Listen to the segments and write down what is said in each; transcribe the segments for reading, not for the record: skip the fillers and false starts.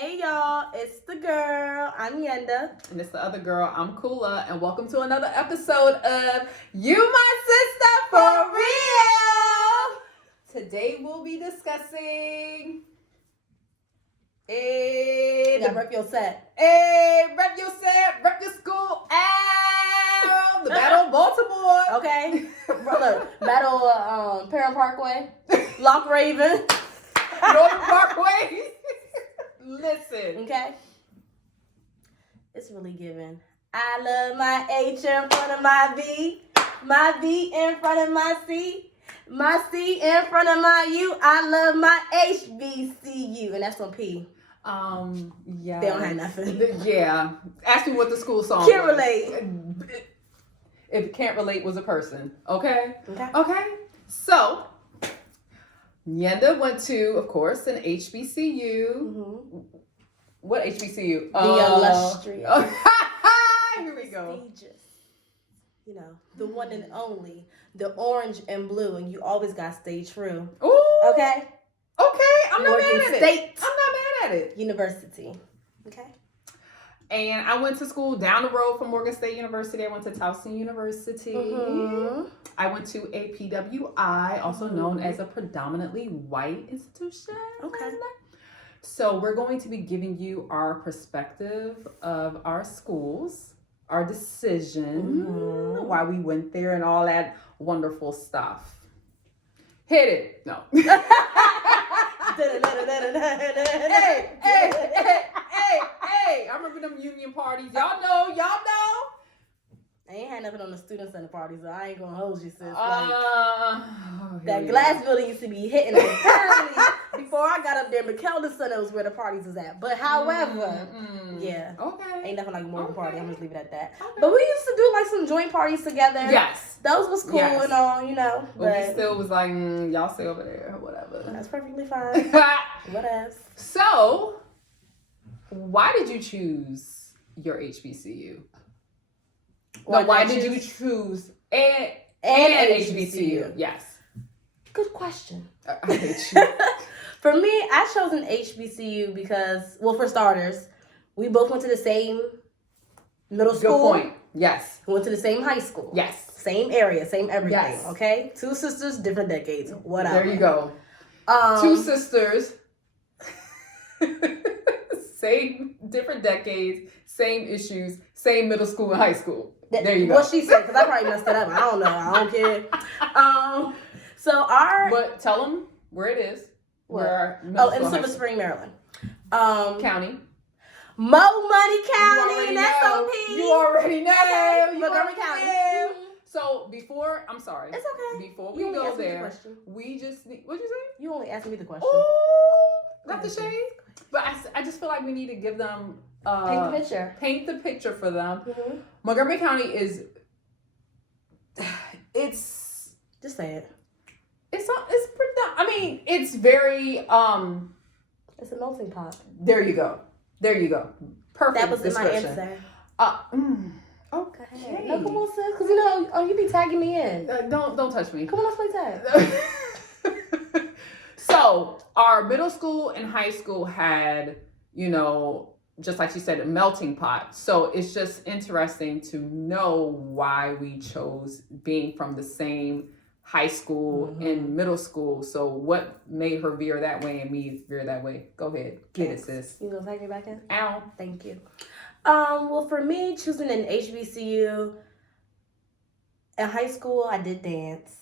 Hey y'all, it's the girl. I'm Yenda. And it's the other girl. I'm Kula. And welcome to another episode of You My Sister For Real. Today we'll be discussing... Rep your set. Rep your set, rep your school. The Battle of Baltimore. Okay. Look, Battle Parent Parkway. Lock Raven. Northern Parkway. Listen. Okay. It's really given. I love my H in front of my V. My V in front of my C. My C in front of my U. I love my HBCU. And that's on P. Yeah. They don't have nothing. Yeah. Ask me what the school song Can't was. relate. If can't relate was a person. Okay? Okay. So, Yenda went to, of course, an HBCU. Mm-hmm. What HBCU? The illustrious. Here we go. Prestigious. You know, the one and only. The orange and blue. And you always got to stay true. Ooh. Okay? Okay. I'm not Morgan mad at State it. I'm not mad at it. University. Okay? And I went to school down the road from Morgan State University. I went to Towson University. Mm-hmm. I went to a PWI, also known as a Predominantly White Institution. Okay. So we're going to be giving you our perspective of our schools, our decision, why we went there, and all that wonderful stuff. Hit it. No. Hey, I remember them union parties. Y'all know. I ain't had nothing on the student center party, so I ain't gonna hold you, sis. That glass building used to be hitting apparently before I got up there. McKelder Center was where the parties was at. But however, yeah. Okay. Ain't nothing like a Morgan party. I'm just leave it at that. Okay. But we used to do like some joint parties together. Yes. Those was cool and all, you know. But we still was like, y'all stay over there or whatever. That's perfectly fine. What else? So, why did you choose your HBCU? Why did you choose an HBCU? Yes. Good question. I hate you. For me, I chose an HBCU because, well, for starters, we both went to the same middle school. Good point. Yes. We went to the same high school. Yes. Same area, same everything. Yes. Okay? Two sisters, different decades. Whatever. There you go. Two sisters. Same, different decades, same issues, same middle school and high school. There you go. What she said, because I probably messed it up. I don't know. I don't care. But tell them where it is. Where? In Silver Spring, Maryland. County. Mo Money County. And that's OP. You already know. Okay. Montgomery County. So before, I'm sorry. It's okay. Before we go there, we just need, what'd you say? You only asked me the question. Ooh, not the shade. But I just feel like we need to give them paint the picture. Paint the picture for them. Mm-hmm. Montgomery County is. It's. Just say it. It's pretty. I mean, it's very. It's a melting pot. There you go. Perfect. That was description. My answer. Okay. No, come on, sis. Because you know, you be tagging me in. Don't touch me. Come on, let's play tag. So our middle school and high school had, just like you said, a melting pot. So it's just interesting to know why we chose being from the same high school and middle school. So what made her veer that way and me veer that way? Go ahead. Get it, sis. You gonna tag me back in? Ow. Thank you. Well, for me, choosing an HBCU, in high school, I did dance.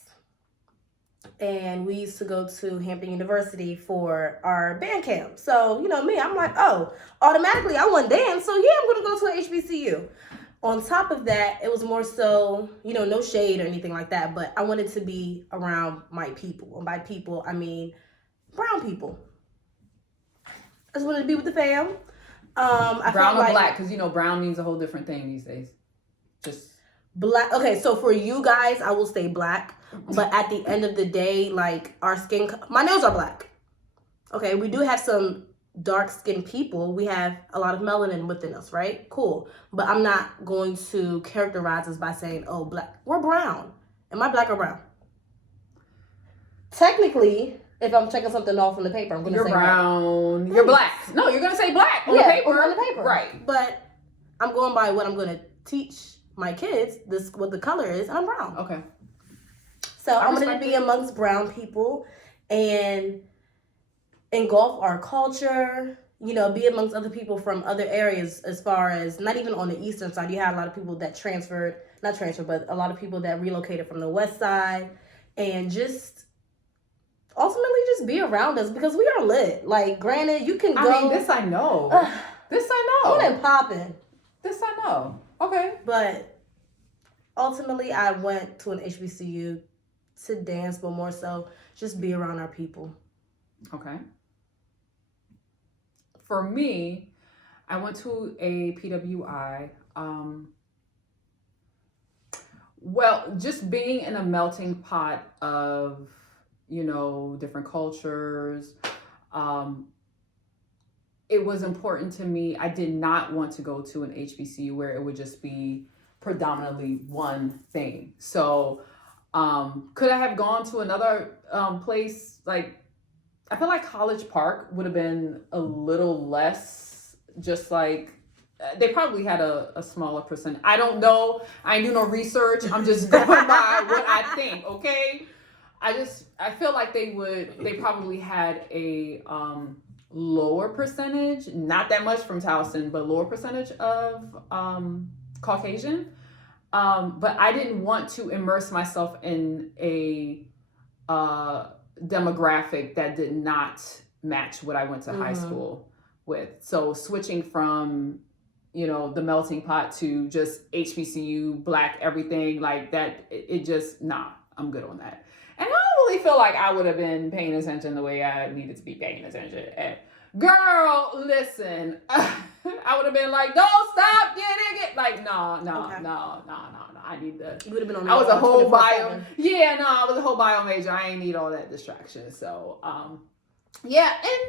And we used to go to Hampton University for our band camp. So, me, I'm like, automatically I want dance. So, yeah, I'm going to go to an HBCU. On top of that, it was more so, no shade or anything like that. But I wanted to be around my people. And by people, I mean brown people. I just wanted to be with the fam. Brown or black, because brown means a whole different thing these days. Just black. Okay, so for you guys, I will say black. But at the end of the day, like our skin, my nails are black. Okay, we do have some dark skinned people. We have a lot of melanin within us, right? Cool. But I'm not going to characterize us by saying, black. We're brown. Am I black or brown? Technically, If I'm checking something off on the paper, I'm going to say brown. You're black. No, you're going to say black on the paper. On the paper. Right. But I'm going by what I'm going to teach my kids, what the color is, and I'm brown. Okay. So I'm going to be amongst brown people and engulf our culture, you know, be amongst other people from other areas, as far as not even on the eastern side. You had a lot of people that but a lot of people that relocated from the west side, and just ultimately just be around us, because we are lit. Like, granted, you can go. I mean, this I know. This I know. On and popping. This I know. Okay. But ultimately, I went to an HBCU to dance, but more so just be around our people. Okay. For me, I went to a PWI. Well, just being in a melting pot of, you know, different cultures, it was important to me. I did not want to go to an HBCU where it would just be predominantly one thing. So, could I have gone to another place? Like, I feel like College Park would have been a little less, just like, they probably had a smaller percent. I don't know. I do no research. I'm just going by what I think, okay? I feel like they probably had a lower percentage, not that much from Towson, but lower percentage of Caucasian. But I didn't want to immerse myself in a demographic that did not match what I went to high school with. So switching from, you know, the melting pot to just HBCU, black, everything like that, it just, I'm good on that. And I don't really feel like I would have been paying attention the way I needed to be paying attention. And girl, listen, I would have been like, don't stop getting it. Like, no. I need the. You would have been on. I was a whole bio. Yeah, no, I was a whole bio major. I ain't need all that distraction. So, yeah, and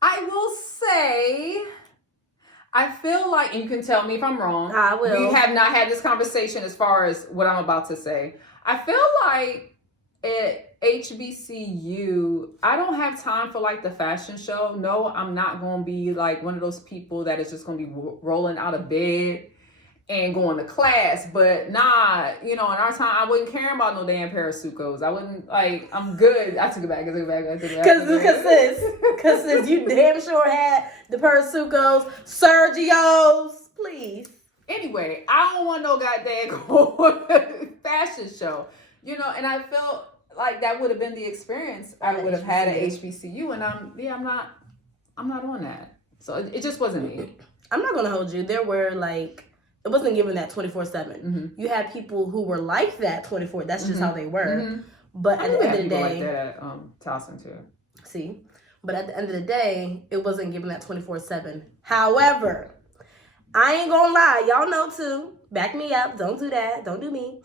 I will say, I feel like, and you can tell me if I'm wrong. I will. We have not had this conversation as far as what I'm about to say. I feel like at HBCU, I don't have time for like the fashion show. No, I'm not going to be like one of those people that is just going to be rolling out of bed and going to class. But nah, you know, in our time, I wouldn't care about no damn pair of Sucos. I wouldn't, like, I'm good. I took it back. Because sis, you damn sure had the pair of Sucos, Sergio's, please. Anyway, I don't want no goddamn fashion show. You know, and I felt like that would have been the experience I would have had at HBCU, and I'm not on that. So it just wasn't me. I'm not gonna hold you. There were like, it wasn't given that 24/7. Mm-hmm. You had people who were like that 24. That's just how they were. Mm-hmm. But at the end of the day, like that at Towson too. See, but at the end of the day, it wasn't given that 24/7. However, I ain't gonna lie, y'all know too. Back me up. Don't do that. Don't do me.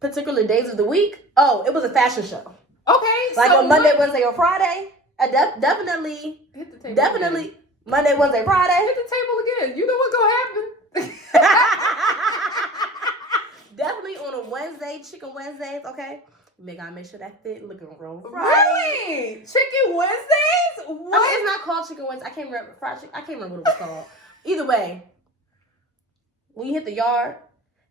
Particular days of the week. Oh, it was a fashion show. Okay, like on Monday, Wednesday, or Friday. Definitely. Hit the table. Definitely. Again. Monday, Wednesday, Friday. Hit the table again. You know what's gonna happen. Definitely on a Wednesday, Chicken Wednesdays. Okay. Gotta make sure that fit looking real right. Really? Chicken Wednesdays? What? I mean, it's not called Chicken Wednesdays. I can't remember fried chicken. I can't remember what it was called. Either way, when you hit the yard.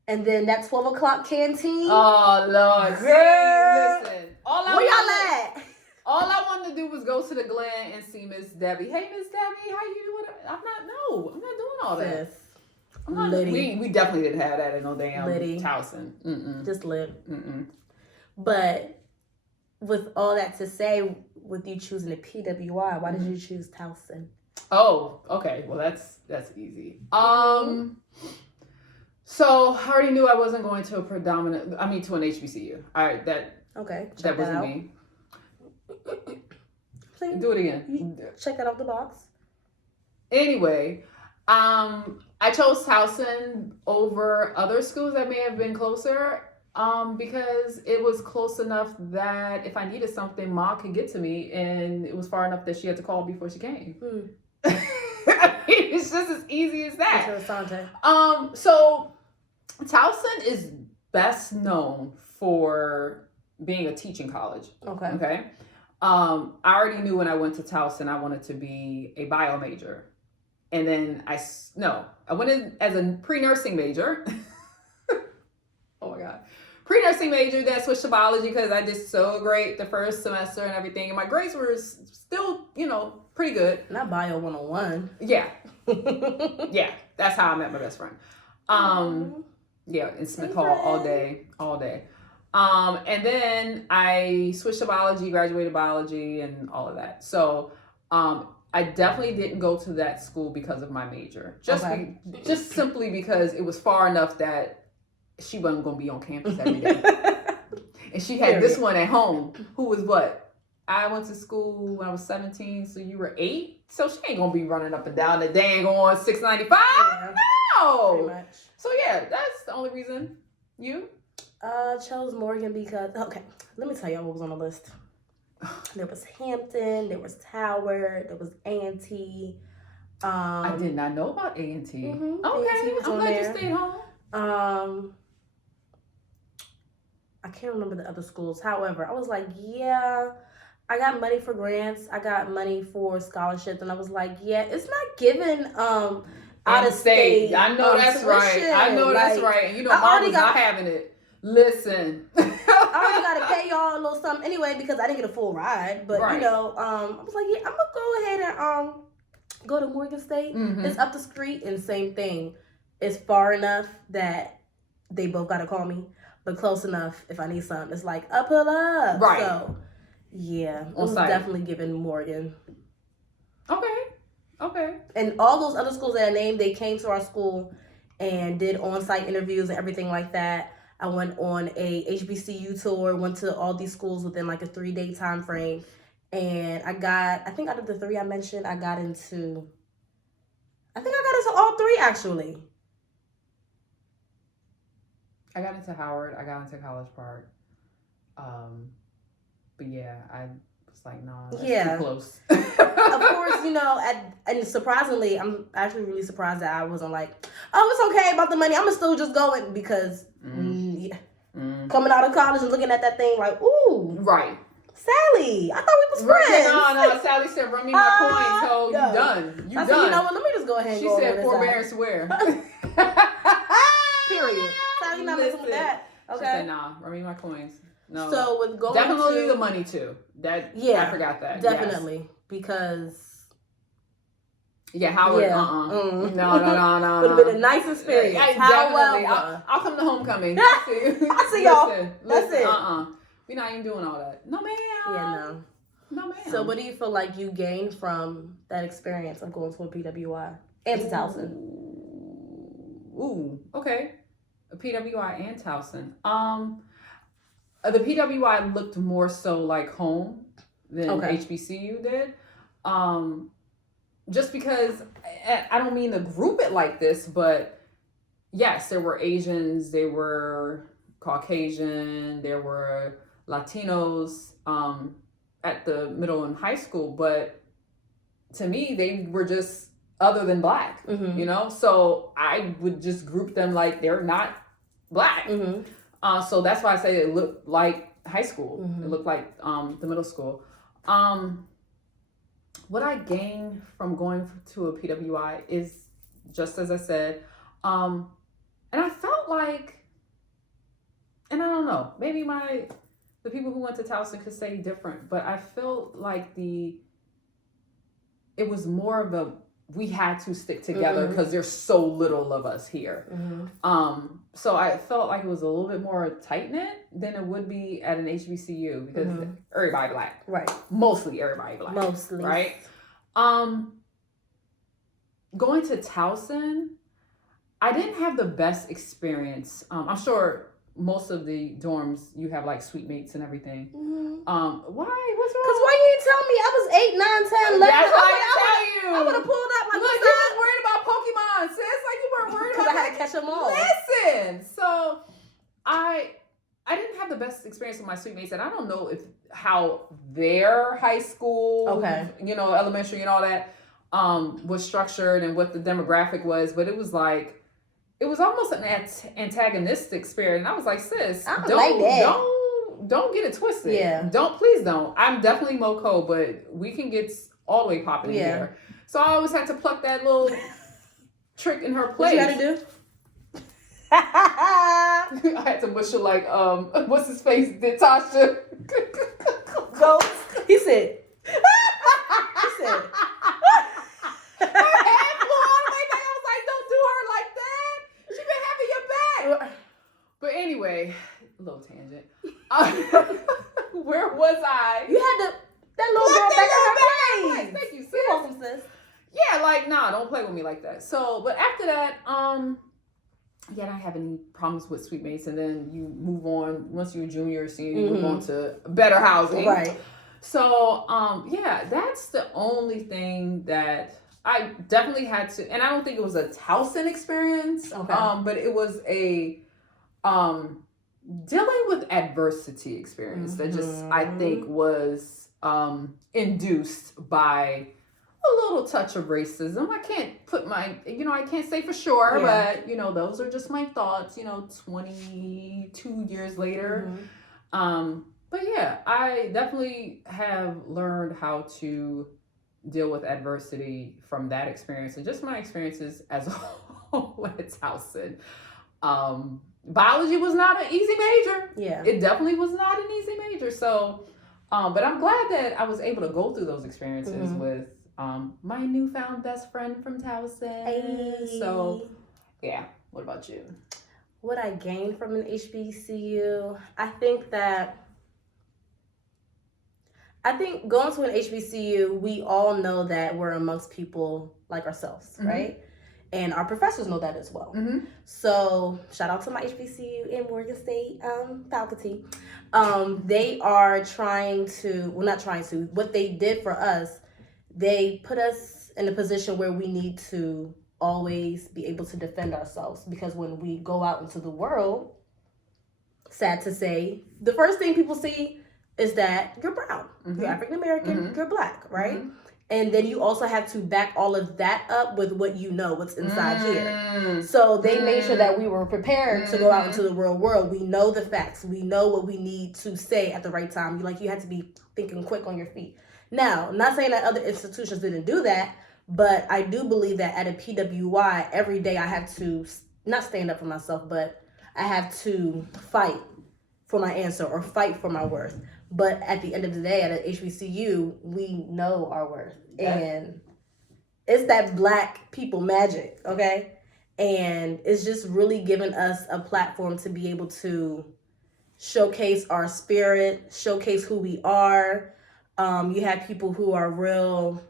And then that 12 o'clock canteen. Oh, Lord. Girl. Listen. Where y'all at? All I wanted to do was go to the Glen and see Miss Debbie. Hey, Miss Debbie, how you doing? I'm not doing all that. I'm not, we definitely didn't have that in no damn Towson. Mm-mm. Just lit. Mm-mm. But with all that to say, with you choosing a PWI, why did you choose Towson? Oh, okay. Well, that's easy. So I already knew I wasn't going to to an HBCU. All right, that wasn't me. Please. Do it again. Check that off the box. Anyway, I chose Towson over other schools that may have been closer, because it was close enough that if I needed something, Ma could get to me, and it was far enough that she had to call before she came. I mean, it's just as easy as that. So Towson is best known for being a teaching college. Okay. Okay. I already knew when I went to Towson I wanted to be a bio major. And then I went in as a pre-nursing major. Oh my God. Pre-nursing major, then switched to biology because I did so great the first semester and everything. And my grades were still, pretty good. Not bio 101. Yeah. Yeah. That's how I met my best friend. Yeah, in Smith Hall all day. And then I switched to biology, graduated biology and all of that. So, I definitely didn't go to that school because of my major. Just simply because it was far enough that she wasn't going to be on campus every day. And she had this one at home who was what? I went to school when I was 17, so you were 8? So she ain't going to be running up and down the dang on 695. Yeah, no! pretty much. So yeah, that's the only reason. You? Chose Morgan because, okay, let me tell y'all what was on the list. There was Hampton, there was Tower, there was A&T. I did not know about A&T. Mm-hmm. Okay, A&T was I'm on glad there. you stayed home. I can't remember the other schools. However, I was like, yeah, I got money for grants. I got money for scholarships. And I was like, yeah, it's not given out of state. I know that's right. I know that's right. And mom was not having it. Listen. I already got to pay y'all a little something anyway because I didn't get a full ride. But, I was like, yeah, I'm going to go ahead and go to Morgan State. Mm-hmm. It's up the street and same thing. It's far enough that they both got to call me. But close enough if I need something. It's like, pull up. Right. So, yeah. It was definitely given Morgan. Okay. And all those other schools that I named, they came to our school and did on-site interviews and everything like that. I went on a HBCU tour, went to all these schools within like a 3-day time frame. And I think out of the 3 I mentioned, I got into all 3 actually. I got into Howard. I got into College Park. But yeah, I was like, no, that's too close. Of course, and surprisingly, I'm actually really surprised that I wasn't like, oh, it's okay about the money. I'm still just going because coming out of college and looking at that thing like, ooh. Right. Sally, I thought we was friends. No, Sally said, run me my coins, ho, you done. You I done. said, you know what, let me just go ahead and go. She said, forbearance where? Period. Sally not messing with that. Okay. She said, nah, run me my coins. No. So with going definitely the money too. I forgot that. Definitely. Because Howard, No. Would have been a nice experience. Definitely. I'll come to homecoming. I see y'all. That's it. We're not even doing all that. No, ma'am. Yeah, no, ma'am. So what do you feel like you gained from that experience of going to a PWI and to Towson? Ooh, okay. A PWI and Towson. The PWI looked more so like home than HBCU did. Just because, I don't mean to group it like this, but yes, there were Asians, there were Caucasian, there were Latinos at the middle and high school, but to me, they were just other than Black, So I would just group them like they're not Black. Mm-hmm. So that's why I say it looked like high school. Mm-hmm. It looked like the middle school. What I gained from going to a PWI is, just as I said, and I felt like, and I don't know, maybe the people who went to Towson could say different, but I felt like it was more of we had to stick together because there's so little of us here. Mm-hmm. So I felt like it was a little bit more tight-knit than it would be at an HBCU because everybody Black. Right. Mostly everybody Black. Mostly. Right? Going to Towson, I didn't have the best experience. I'm sure most of the dorms, you have like suite mates and everything. Mm-hmm. Why? What's wrong? Because why you didn't tell me? I was 8, 9, 10, 11. That's why I tell you. I would have pulled up like, look, you was worried about Pokemon, sis. Like you weren't worried about because I had to catch them all. Listen, so I didn't have the best experience with my suite mates, and I don't know how their high school, elementary and all that, was structured and what the demographic was, but it was almost an antagonistic spirit, and I was like, sis, don't don't get it twisted. Yeah. Please don't. I'm definitely Moco, but we can get all the way popping in here. So I always had to pluck that little trick in her place. What you gotta do? I had to mush her like, what's his face? Did Tasha? Ghost. He said. He said. Her head flew all the way back. I was like, don't do her like that. She been having your back. But anyway, a little tangent. Where was I? You had that little girl back in her place. Thank you, sis. You're welcome, sis. Yeah, like, nah, don't play with me like that. So, but after that, yeah, I don't have any problems with Sweet Mates, and then you move on. Once you're a junior or senior, you move on to better housing. Right. So, yeah, that's the only thing that I definitely had to, and I don't think it was a Towson experience, but it was a dealing with adversity experience that just, I think, was induced by a little touch of racism. I can't put my, I can't say for sure, but, those are just my thoughts, 22 years later. But yeah, I definitely have learned how to deal with adversity from that experience and just my experiences as a whole at Towson. Biology was not an easy major. Yeah. It definitely was not an easy major. So, but I'm glad that I was able to go through those experiences with my newfound best friend from Towson. Hey. So, yeah. What about you? What I gained from an HBCU, I think going to an HBCU, we all know that we're amongst people like ourselves, right? And our professors know that as well. So shout out to my HBCU in Morgan State faculty. They are what they did for us, they put us in a position where we need to always be able to defend ourselves, because when we go out into the world, sad to say, the first thing people see is that you're brown, you're African American, you're black, right? And then you also have to back all of that up with what's inside here. So they made sure that we were prepared to go out into the real world. We know the facts. We know what we need to say at the right time. You had to be thinking quick on your feet. Now, I'm not saying that other institutions didn't do that, but I do believe that at a PWI, every day I have to not stand up for myself, but I have to fight for my answer or fight for my worth. But at the end of the day, at an HBCU, we know our worth. Yeah. And it's that black people magic, okay? And it's just really given us a platform to be able to showcase our spirit, showcase who we are. You have people who are real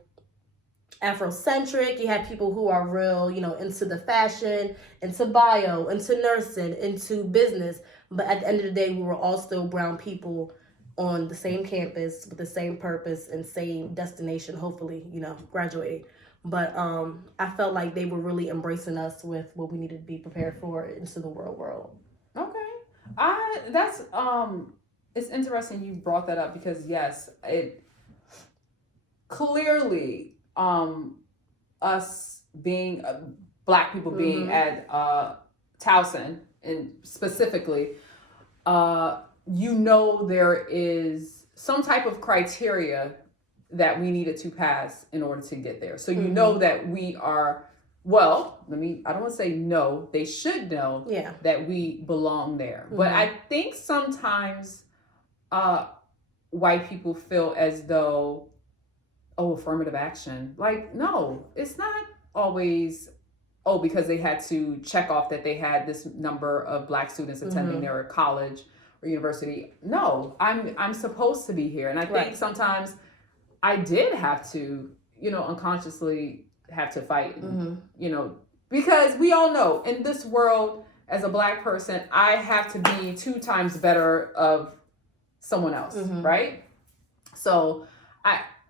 Afrocentric. You have people who are real, into the fashion, into bio, into nursing, into business. But at the end of the day, we were all still brown people on the same campus with the same purpose and same destination, hopefully, graduate. But I felt like they were really embracing us with what we needed to be prepared for into the real world. Okay. It's interesting you brought that up, because yes, it clearly, us being black people being at Towson, and specifically, there is some type of criteria that we needed to pass in order to get there. So that we are, I don't want to say no, they should know that we belong there. But I think sometimes white people feel as though, affirmative action. Like, no, it's not always, because they had to check off that they had this number of black students attending their college or university. No, I'm supposed to be here. And I think sometimes I did have to, unconsciously have to fight, because we all know in this world, as a black person, I have to be 2 times better of someone else, right? So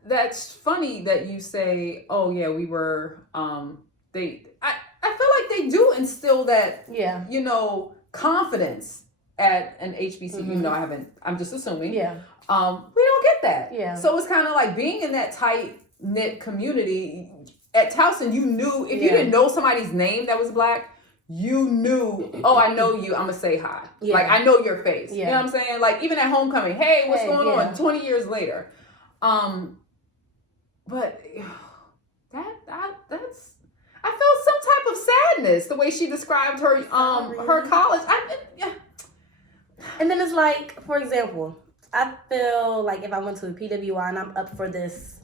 that's funny that you say, we were, I feel like they do instill that, confidence at an HBCU. I'm just assuming. Yeah. We don't get that. Yeah. So it's kind of like being in that tight knit community at Towson. You knew, if you didn't know somebody's name that was black, you knew, oh, I know you, I'm gonna say hi. Yeah. Like, I know your face. Yeah. You know what I'm saying? Like, even at homecoming, hey, what's going yeah. on? 20 years later. But that's, I felt some type of sadness the way she described her her college. Yeah. And then it's like, for example, I feel like if I went to a PWI and I'm up for this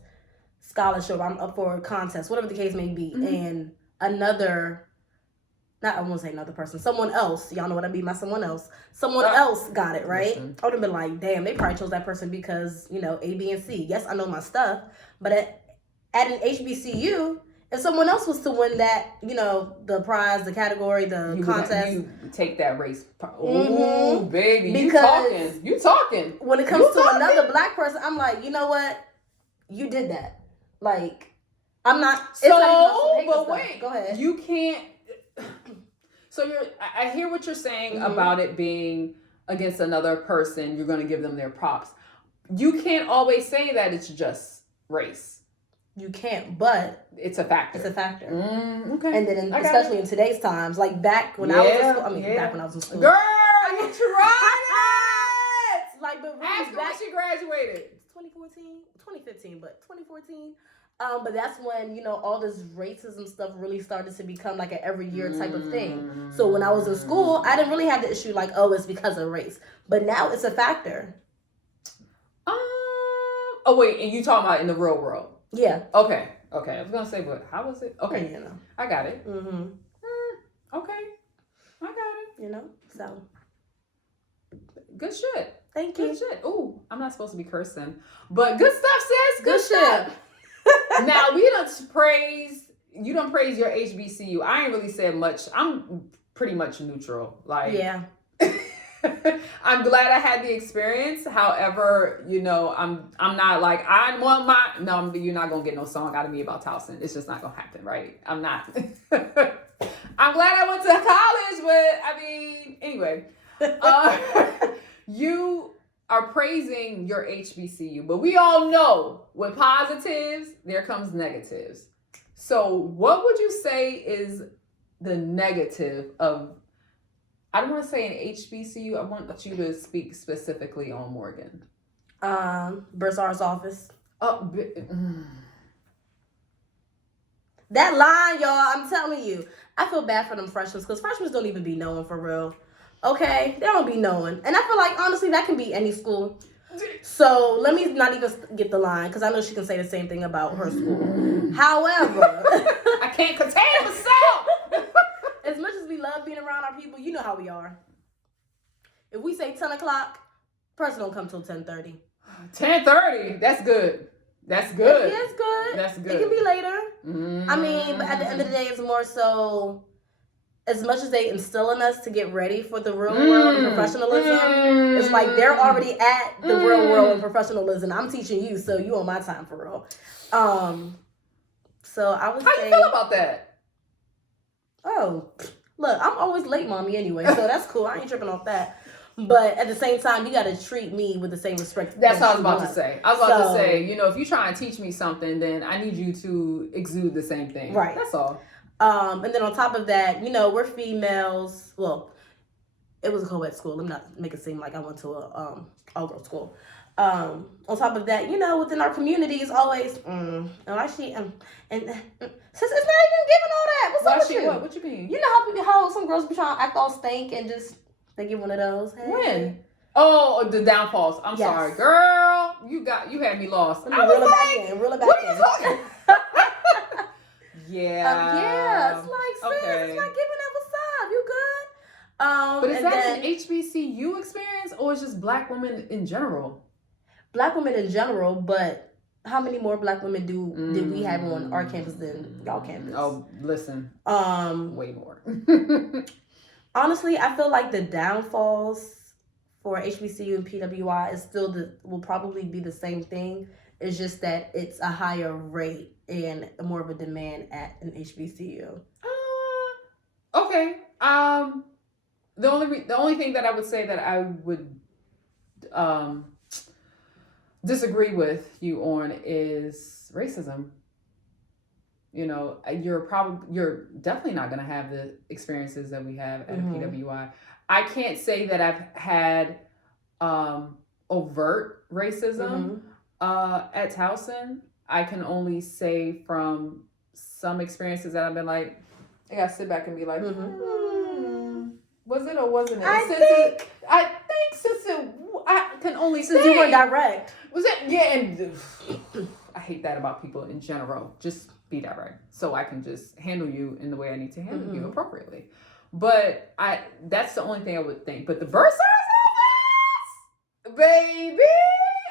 scholarship, I'm up for a contest, whatever the case may be, and I won't say another person, someone else, y'all know what I mean by someone else got it, right? Listen. I would have been like, damn, they probably chose that person because, you know, A, B, and C. Yes, I know my stuff, but at an HBCU, if someone else was to win that, you know, the prize, the category, the contest. You take that race. Oh, baby. Because you talking. When it comes to another black person, I'm like, you know what? You did that. Like, I'm not. But wait. Go ahead. You can't. So I hear what you're saying about it being against another person. You're going to give them their props. You can't always say that it's just race. You can't, but it's a factor. Okay. And then, especially in today's times, like back when I was in school. Back when I was in school. Girl, you tried it. Like, but really, ask her when she graduated. 2015, but 2014. But that's when, you know, all this racism stuff really started to become like an every year type of thing. So when I was in school, I didn't really have the issue like, oh, it's because of race. But now it's a factor. Oh wait, and you talking about in the real world? Yeah. Okay. I was gonna say, but how was it? Okay. You know. I got it. Okay. I got it. You know. So. Good shit. Thank you. Good shit. Ooh, I'm not supposed to be cursing, but good stuff, sis. Good shit. Now we don't praise. You don't praise your HBCU. I ain't really said much. I'm pretty much neutral. Like. Yeah. I'm glad I had the experience. However, you know, I'm not like I want my. No, you're not gonna get no song out of me about Towson. It's just not gonna happen, right? I'm not. I'm glad I went to college, but I mean, anyway, you are praising your HBCU, but we all know with positives there comes negatives. So, what would you say is the negative of? I don't want to say an HBCU. I want you to speak specifically on Morgan. Bursar's office. That line, y'all, I'm telling you. I feel bad for them freshmen because freshmen don't even be knowing for real. Okay? They don't be knowing. And I feel like, honestly, that can be any school. So let me not even get the line because I know she can say the same thing about her school. However. I can't contain myself. As much as we love being around our people, you know how we are. If we say 10 o'clock, person don't come till 10:30. 10:30? That's good. That's good. It is good. That's good. It can be later. I mean, but at the end of the day, it's more so, as much as they instill in us to get ready for the real world and professionalism, it's like they're already at the real world and professionalism. I'm teaching you, so you on my time for real. So I would say... How you feel about that? Oh, look, I'm always late, mommy, anyway, so that's cool. I ain't tripping off that. But at the same time, you got to treat me with the same respect. That's what I was about to say. I was about to say, you know, if you're trying to teach me something, then I need you to exude the ssame thing. Right. That's all. And then on top of that, you know, we're females. Well, it was a co-ed school. Let me not make it seem like I went to a all-girl school. On top of that, you know, within our community is always, and since it's not even giving all that. What's up with you? What you mean? You know how some girls be trying to act all stank and just they get one of those. Hey. When? Oh, the downfalls. I'm sorry, girl. You had me lost. Reel it back in. What are you talking? Yeah. It's like, sis, it's not giving that. What's up? You good? But is that an HBCU experience or is just black women in general? Black women in general, but how many more black women did we have on our campus than y'all campus? Oh, listen. Way more. Honestly, I feel like the downfalls for HBCU and PWI is will probably be the same thing. It's just that it's a higher rate and more of a demand at an HBCU. Okay. The only thing that I would say that I would disagree with you on is racism. you're definitely not going to have the experiences that we have at Mhm. a PWI. I can't say that I've had overt racism at Towson. I can only say from some experiences that I've been like, I gotta sit back and be like, was it or wasn't it? I can only Since say you weren't direct. was it? Yeah, and I hate that about people in general. Just be direct, so I can just handle you in the way I need to handle you appropriately. But that's the only thing I would think. But the bursar's office, baby,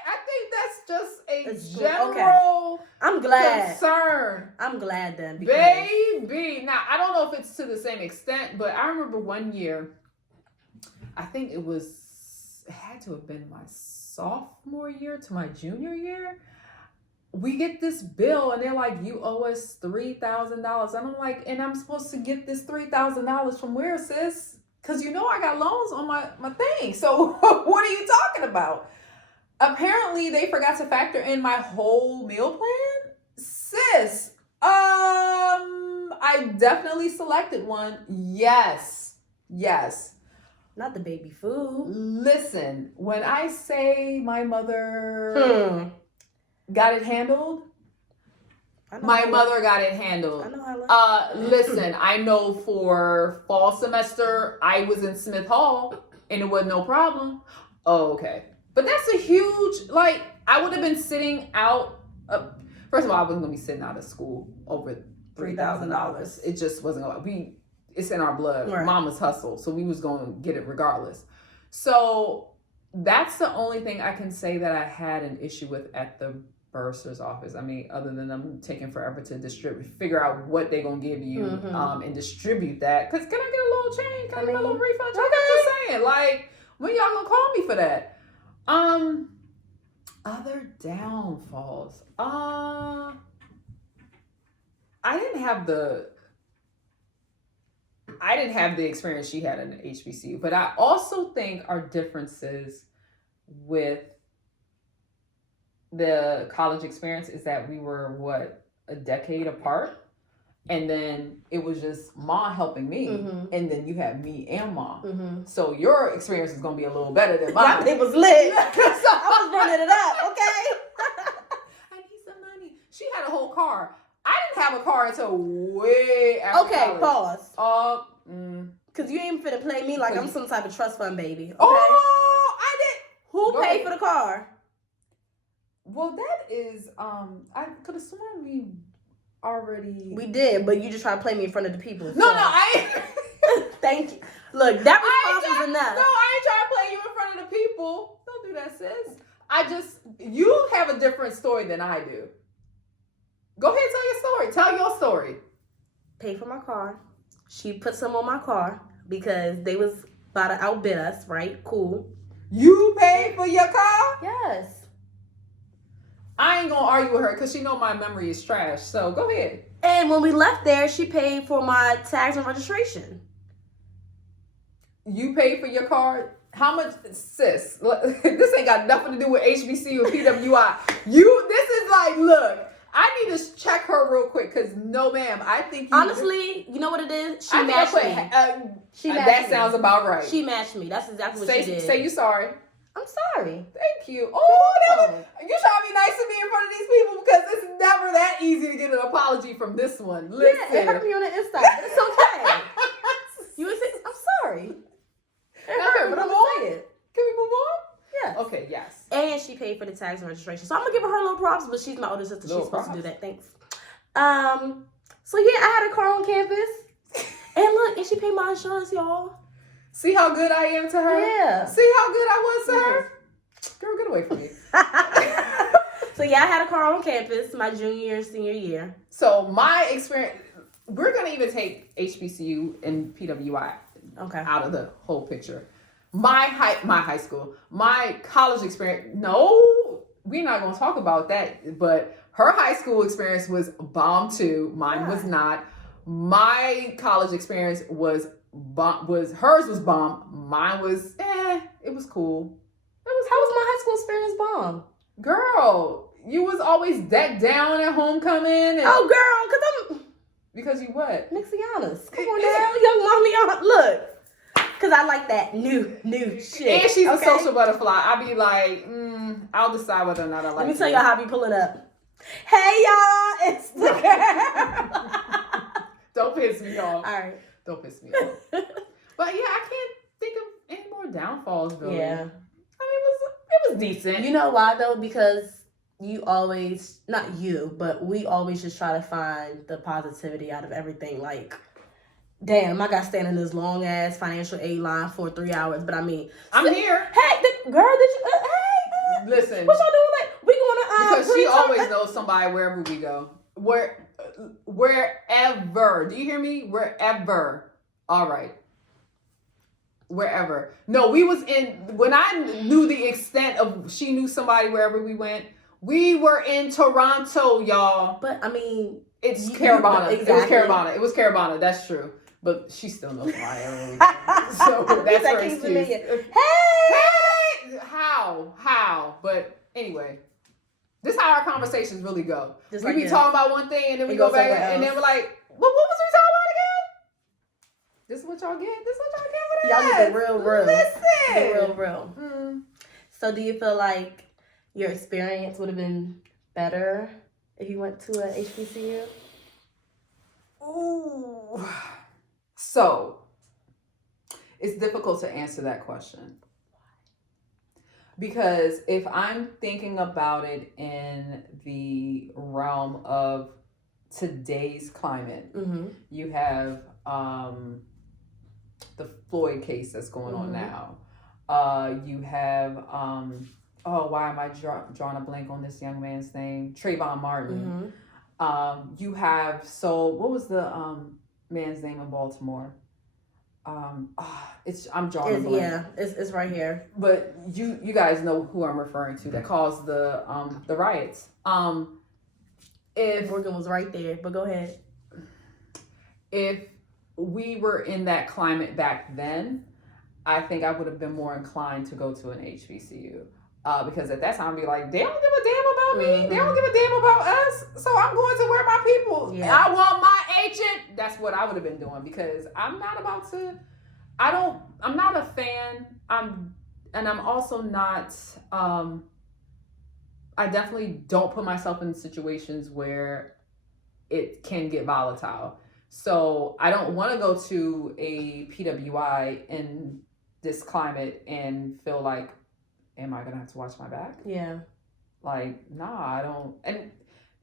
I think that's just a general. Okay. I'm glad. Concern. I'm glad then. Because... Baby. Now, I don't know if it's to the same extent, but I remember one year, I think it had to have been my sophomore year to my junior year. We get this bill and they're like, you owe us $3,000. And I'm like, and I'm supposed to get this $3,000 from where, sis? Because I got loans on my thing. So what are you talking about? Apparently, they forgot to factor in my whole meal plan. Sis, I definitely selected one. Yes. Not the baby food. Listen, when I say my mother got it handled, my mother got it handled. I know how. Listen, I know for fall semester, I was in Smith Hall and it was no problem. Oh, okay. But that's a huge, I would have been sitting out. First of all, I wasn't going to be sitting out of school over $3,000. It just wasn't going to be. It's in our blood. Right. Mama's hustle. So we was going to get it regardless. So that's the only thing I can say that I had an issue with at the bursar's office. I mean, other than them taking forever to figure out what they're going to give you and distribute that. Because can I get a little change? Can I get a little refund? Okay. I'm just saying, when y'all going to call me for that? Other downfalls. I didn't have the experience she had in the HBCU, but I also think our differences with the college experience is that we were a decade apart. And then it was just Ma helping me. And then you have me and Ma. So your experience is going to be a little better than mine. It was lit. I was running it up, okay? I need some money. She had a whole car. I didn't have a car until way after college. Pause. Because you ain't finna play me like I'm some type of trust fund baby, okay? Oh, I did. Who paid for the car? Well, that is, I could have sworn we did, but you just try to play me in front of the people. No, I thank you. Look, that response was enough. No, I ain't trying to play you in front of the people. Don't do that, sis. You have a different story than I do. Go ahead and tell your story. Tell your story. Pay for my car. She put some on my car because they was about to outbid us, right? Cool. You paid for your car? Yes. I ain't gonna argue with her because she know my memory is trash. So go ahead. And when we left there, she paid for my tags and registration. You paid for your car? How much, sis? This ain't got nothing to do with HBCU or PWI. This is look, I need to check her real quick because no, ma'am, I think honestly, you know what it is? She matched me. That sounds about right. She matched me. That's exactly what she did. Say you sorry. I'm sorry. Thank you. Oh, you trying to be nice to me in front of these people because it's never that easy to get an apology from this one. Listen. Yeah, it hurt me on the inside, but it's okay. You would say, I'm sorry. It hurt, but I'm gonna say it. Can we move on? Yeah. Okay, yes. And she paid for the tags and registration. So I'm gonna give her a little props, but she's my older sister. She's supposed to do that. Thanks. So yeah, I had a car on campus. And look, and she paid my insurance, y'all. See how good I am to her? Yeah. See how good I was to her? Girl, get away from me. So yeah, I had a car on campus my junior and senior year. So my experience, we're going to even take HBCU and PWI out of the whole picture. My high school, my college experience, no, we're not going to talk about that. But her high school experience was bomb too. Mine was not. My college experience was hers was bomb. Mine was it was cool. How was my high school experience bomb? Girl, you was always decked down at homecoming. And Oh, girl, because you what? Mixianas. Come on now, young mommy. Look. Because I like that new shit. And she's a social butterfly. I be like, I'll decide whether or not I like it. Let me tell y'all how I be pulling up. Hey, y'all. It's the girl. Don't piss me off. All right. Don't piss me off. But yeah, I can't think of any more downfalls, really. Yeah. I mean, it was decent. You know why, though? Because you always, not you, but we always just try to find the positivity out of everything. Like, damn, I got to stand in this long ass financial aid line for 3 hours. But I mean, I'm here. Hey, girl, did you? Hey, listen. What y'all doing? Like, we going to because she always knows somebody wherever we go. Wherever. Do you hear me? Wherever. All right. Wherever. No, we was when I knew the extent of she knew somebody wherever we went. We were in Toronto, y'all. But I mean, it's Carabana. Exactly. It was Carabana. That's true. But she still knows why. So that's her excuse. Hey! How? But anyway, this is how our conversations really go. Just we be talking about one thing and then we go back and then we're like, what was we talking about again? This is what y'all get. Y'all get the real. Listen. The real. So do you feel like your experience would have been better if you went to a HBCU? Ooh. So, it's difficult to answer that question. Because if I'm thinking about it in the realm of today's climate, you have the Floyd case that's going on now. You have, why am I drawing a blank on this young man's name? Trayvon Martin. You have, what was the man's name in Baltimore? I'm drawing a blank. Yeah, it's right here. But you guys know who I'm referring to that caused the riots. If Morgan was right there, but go ahead. If we were in that climate back then, I think I would have been more inclined to go to an HBCU. Because at that time, I'd be like, they don't give a damn about me. They don't give a damn about us. So I'm going to where my people. Yeah. I want my agent. That's what I would have been doing because I'm not about to. I'm not a fan. I'm also not. I definitely don't put myself in situations where it can get volatile. So I don't want to go to a PWI in this climate and feel like, am I gonna have to watch my back? Yeah. Like, nah, I don't. And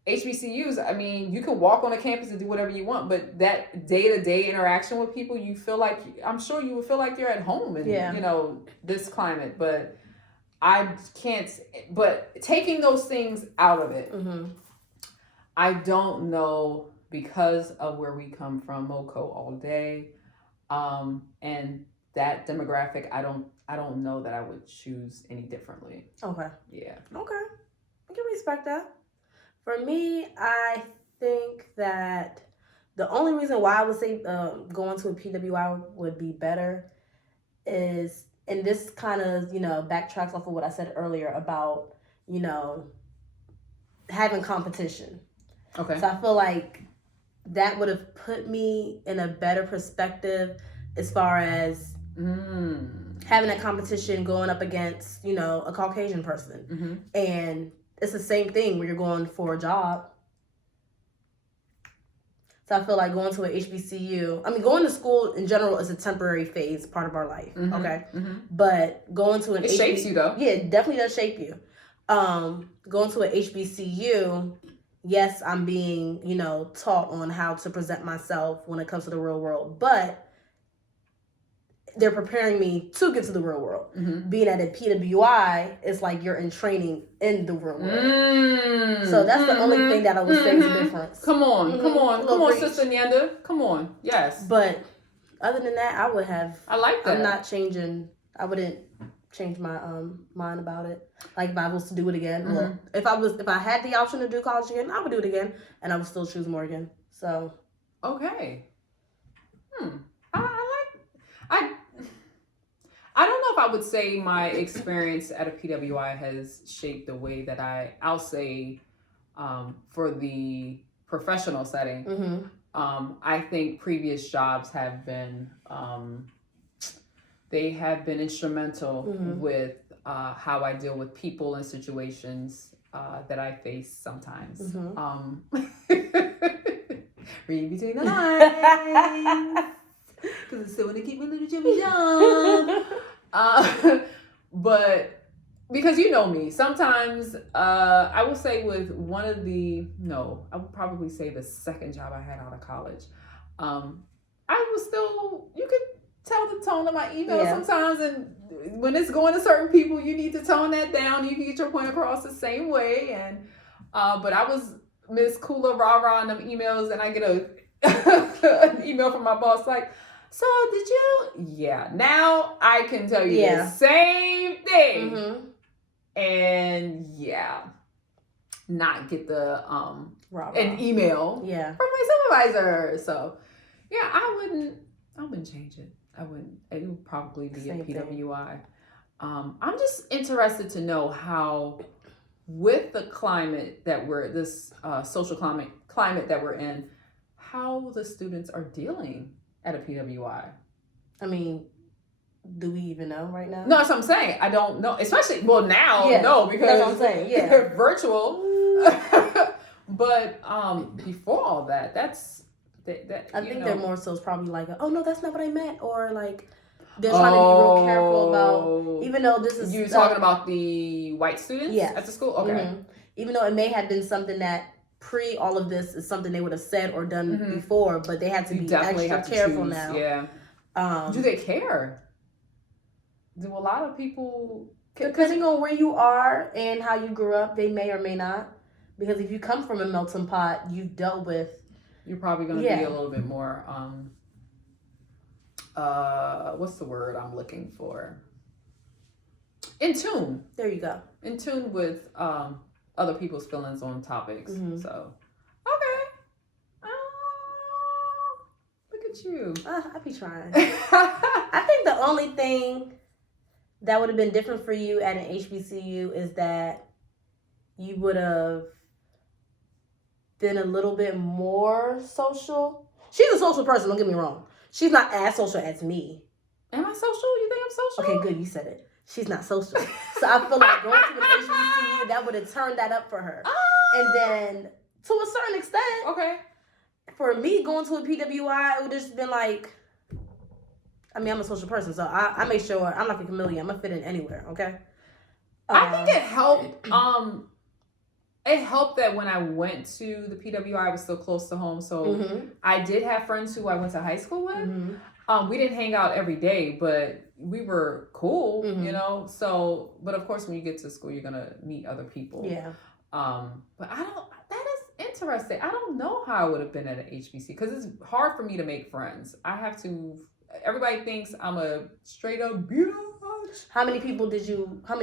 HBCUs, I mean, you can walk on a campus and do whatever you want, but that day-to-day interaction with people, you feel like, I'm sure you would feel like you're at home in, this climate. But I can't, but taking those things out of it, I don't know, because of where we come from, MoCo all day, and that demographic, I don't know that I would choose any differently. Okay. Yeah. Okay. I can respect that. For me, I think that the only reason why I would say going to a PWI would be better is, and this kind of, backtracks off of what I said earlier about, having competition. Okay. So I feel like that would have put me in a better perspective as far as having that competition going up against, a Caucasian person. And it's the same thing when you're going for a job. So I feel like going to an HBCU, going to school in general is a temporary phase, part of our life, okay? But going to an HBCU... It shapes you, though. Yeah, it definitely does shape you. Going to an HBCU, yes, I'm being, taught on how to present myself when it comes to the real world, but they're preparing me to get to the real world. Being at a PWI, it's like you're in training in the real world. So that's the only thing that I would say is a difference. Come on, Sister Nyanda. Come on, yes. But other than that, I like that. I wouldn't change my mind about it. Like if I was to do it again, well, if I had the option to do college again, I would do it again, and I would still choose Morgan. So okay. I don't know know if I would say my experience at a PWI has shaped the way that I'll say for the professional setting. Mm-hmm. I think previous jobs have been they have been instrumental Mm-hmm. with how I deal with people and situations that I face sometimes. Mm-hmm. Read between the lines. Because I still want to keep my little Jimmy job. But because you know me, sometimes I will say with one of the, no, I would probably say the second job I had out of college. I was still, you could tell the tone of my email sometimes. And when it's going to certain people, you need to tone that down. You can get your point across the same way. And but I was Miss Cooler Rah Rah in them emails, and I get an email from my boss like, so did you? Yeah. Now I can tell you the same thing. Mm-hmm. And not get the an email from my supervisor. So I wouldn't change it. I wouldn't. It would probably be a PWI. I'm just interested to know how, with the climate that this social climate that we're in, how the students are dealing at a PWI. I mean, do we even know right now? No, that's what I'm saying. I don't know. Especially, now, no, because that's what I'm saying. Yeah, virtual. But before all that, I think they're more so it's probably like, oh no, that's not what I meant, or like they're trying to be real careful about, even though this is you talking about the white students at the school. Okay, mm-hmm. Even though it may have been something that pre all of this is something they would have said or done before, but they had to be extra careful now. Yeah. Do they care? Do a lot of people? Depending on where you are and how you grew up, they may or may not. Because if you come from a melting pot, you've dealt with. You're probably going to be a little bit more. What's the word I'm looking for? In tune. There you go. In tune with other people's feelings on topics. Mm-hmm. So, okay. Look at you. I be trying. I think the only thing that would have been different for you at an HBCU is that you would have been a little bit more social. She's a social person, don't get me wrong. She's not as social as me. Am I social? You think I'm social? Okay, good, you said it. She's not social. So I feel like going to an HBCU, that would have turned that up for her. And then, to a certain extent, for me going to a PWI, it would have just been like, I mean, I'm a social person, so I make sure I'm like a chameleon. I'm going to fit in anywhere, okay? I think it helped. It helped that when I went to the PWI, I was still close to home. So I did have friends who I went to high school with. We didn't hang out every day, but we were cool, you know? So, but of course, when you get to school, you're going to meet other people. Yeah. But that is interesting. I don't know how I would have been at an HBC because it's hard for me to make friends. Everybody thinks I'm a straight up bitch. How many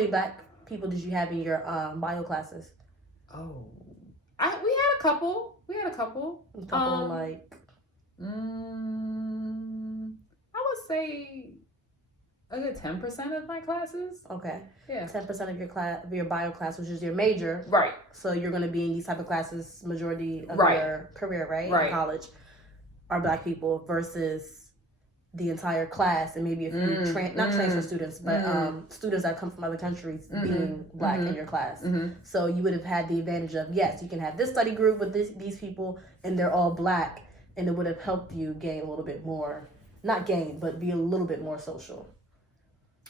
black people did you have in your bio classes? Oh, we had a couple. Like. I would say a good 10% of my classes. Okay. Yeah. 10% of your bio class, which is your major. Right. So you're going to be in these type of classes majority of your career, right? Right. In college, are black people versus the entire class, and maybe a few not transfer students, but students that come from other countries being black in your class. So you would have had the advantage of, yes, you can have this study group with these people, and they're all black, and it would have helped you gain a little bit more, not gain, but be a little bit more social.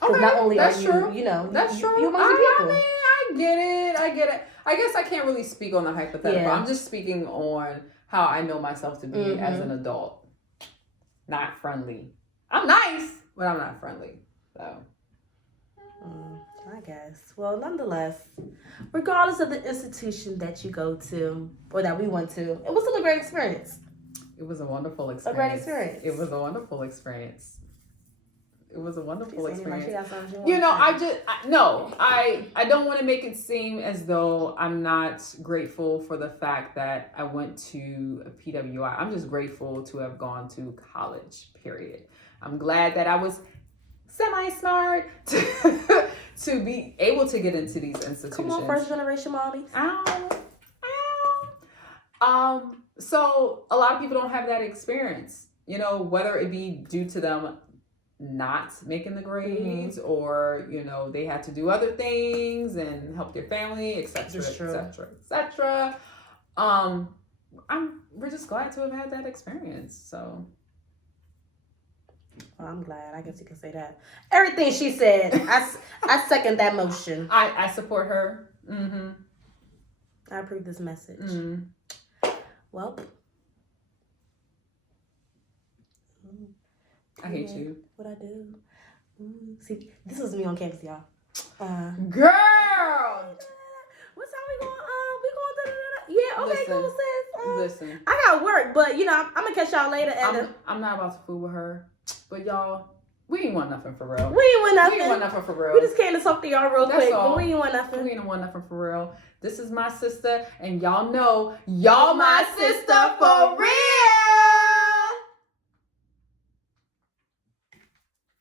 Okay, not only that's are true. You know, that's true. You're among the people. I get it. I guess I can't really speak on the hypothetical. Yeah. I'm just speaking on how I know myself to be as an adult. Not friendly. I'm nice, but I'm not friendly. So. I guess. Well, nonetheless, regardless of the institution that you go to or that we went to, it was still a great experience. It was a wonderful experience. A great experience. It was a wonderful experience. It was a wonderful experience. You know, I don't want to make it seem as though I'm not grateful for the fact that I went to a PWI. I'm just grateful to have gone to college, period. I'm glad that I was semi-smart to be able to get into these institutions. Come on, first generation mommies. So a lot of people don't have that experience, you know, whether it be due to them not making the grades or, you know, they had to do other things and help their family, etc., etc., etc. We're just glad to have had that experience. So well, I'm glad. I guess you can say that. Everything she said, I second that motion. I support her. I approve this message. Well, I hate you. What I do? See, this was me on campus, y'all. Girl, what time we going? Yeah, okay, listen, cool, sis. Listen, I got work, but you know, I'm gonna catch y'all later. I'm not about to fool with her, but y'all, we ain't want nothing for real. We ain't want nothing. We ain't want nothing for real. We just came to talk to y'all real quick, all. but we ain't want nothing. We ain't want nothing for real. This is my sister, and y'all know y'all my sister for real.